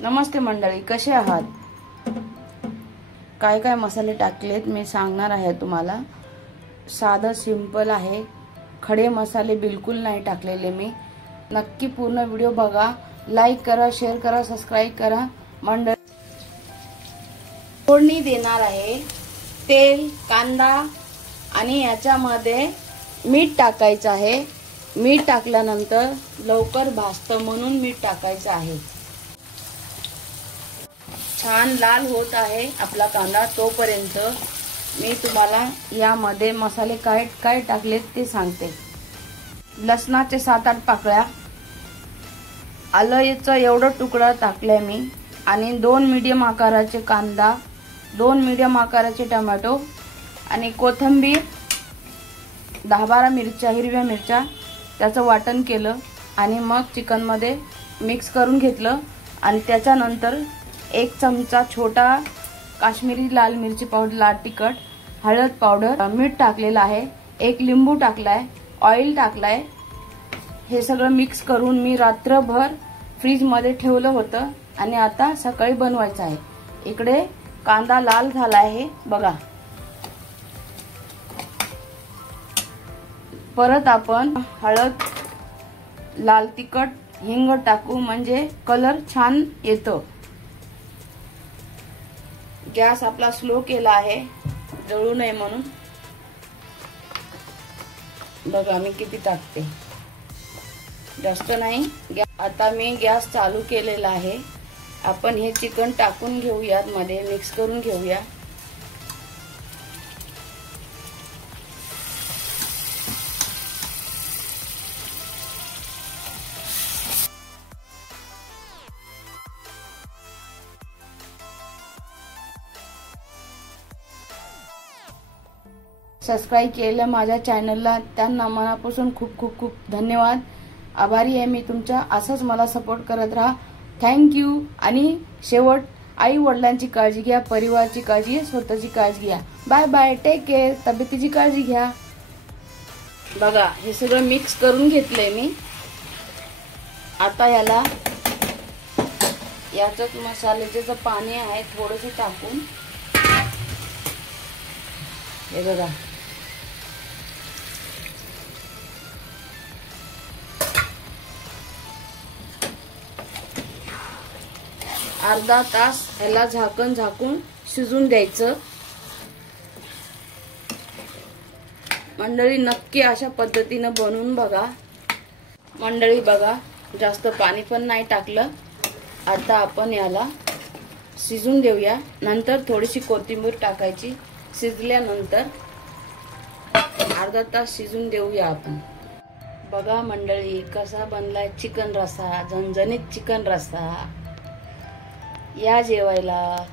नमस्ते मंडळी, कसे आहात? काय काय मसाले टाकलेत मी सांगणार आहे तुम्हाला। साधा सिंपल आहे, खडे मसाले बिलकुल नाही टाकलेले मी। नक्की पूर्ण व्हिडिओ बघा, लाईक करा, शेअर करा, सबस्क्राइब करा। मंडळी फोडणी देणार आहे, तेल, कांदा आणि याच्यामध्ये मीठ टाकायचं आहे। मीठ टाकल्यानंतर लवकर भाजतं म्हणून मीठ टाकायचं आहे। छान लाल होत आहे आपला कांदा, तोपर्यंत मी तुम्हाला यामध्ये मसाले काय काय टाकलेत ते सांगते। लसणाचे 7-8 पाकळ्या, आलंचा एवढा तुकडा टाकलाय मी आणि 2 मीडियम आकाराचे कांदा, 2 मीडियम आकाराचे टोमॅटो आणि कोथिंबीर, 10-12 मिरच्या, हिरव्या मिरच्या त्याचं वाटण केलं आणि मग चिकन मध्ये मिक्स करून घेतलं आणि त्याच्यानंतर 1 चमचा छोटा काश्मीरी लाल मिरची पावडर, लाल तिखट, हळद पावडर, मीठ टाकलेलं आहे, 1 लिंबू टाकलाय, ऑइल टाकलाय। हे सगळं मिक्स करून मी रात्रभर फ्रीज मध्ये ठेवलं होतं आणि आता सकाळी बनवायचं आहे। इकडे कांदा लाल झाला आहे बघा। परत आपण हळद, लाल तिखट, हिंग टाकू म्हणजे कलर छान येतो। गॅस आपला स्लो केला आहे जळू नये म्हणून। बघा मी किती टाकते, जास्त नाही। आता मी गॅस चालू केलेला आहे। आपण हे चिकन टाकून घेऊया, मध्ये मिक्स करून घेऊया। सबस्क्राइब केलं माझ्या चॅनलला, त्यांना मनापासून खूप खूप खूप धन्यवाद। आभारी आहे मी तुमचा, असंच मला सपोर्ट करत राहा। थँक्यू। आणि शेवट, आई वडिलांची काळजी घ्या, परिवाराची काळजी घ्या, स्वतःची काळजी घ्या। बाय बाय, टेक केअर, तब्येतीची काळजी घ्या। बघा हे सगळं मिक्स करून घेतलंय मी। आता याच्यात मसाल्याचं पाणी आहे थोडंसं टाकून, हे बघा अर्धा तास ह्याला झाकून शिजून द्यायचं। मंडळी नक्की अशा पद्धतीने बनवून बघा। मंडळी बघा, जास्त पाणी पण नाही टाकलं। आता आपण याला शिजून देऊया, नंतर थोडीशी कोथिंबीर टाकायची। शिजल्यानंतर अर्धा तास शिजून देऊया आपण। बघा मंडळी कसा बनलाय चिकन रस्सा, झणझणीत चिकन रस्सा। या जेवायला।